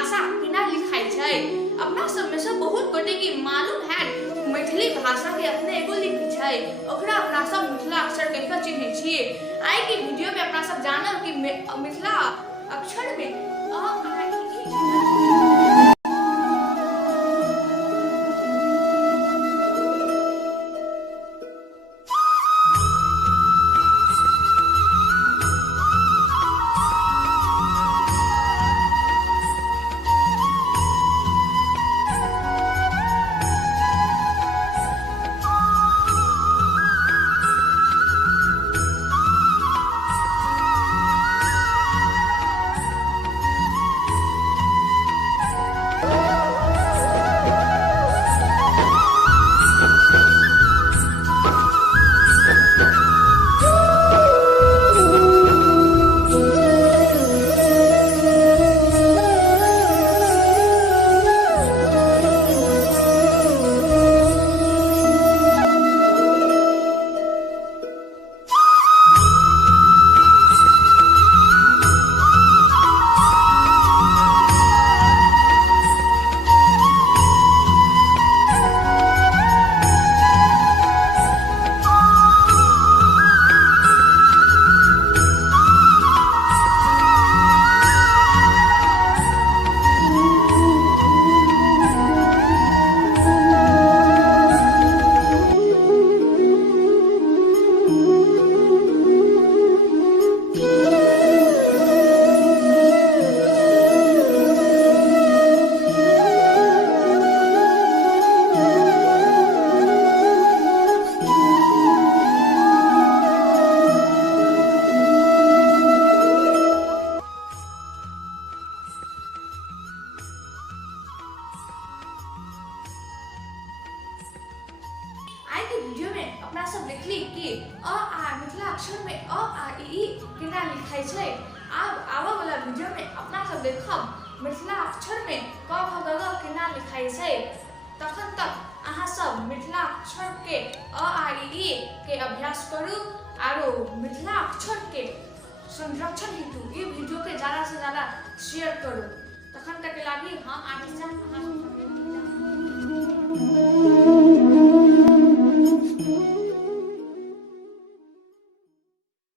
भाषा केना लिखाई छै। अपना सब में से बहुत गोटे के मालूम है मैथिली भाषा के अपने एगो लिपि छै, ओकरा अपना सब मिथिला अक्षर कह के चिन्है छियै। आइ के वीडियो में अपना सब जानब कि मिथिला अक्षर में अ आ इ ई वीडियो में अपना सब देखली कि अ आ मिथिला अक्षर में अ आ इ ई केना लिखाई छै। आबऽ वाला वीडियो में अपना सब देखब मिथिला अक्षर में क ख ग घ केना लिखाई छै। तखन तक अहाँ सब मिथिला अक्षर के अ आ इ ई के अभ्यास करू आरो मिथिला अक्षर के संरक्षण हेतु ये वीडियो के ज्यादा से ज्यादा शेयर करू। तखन तक के लागी हम आगे से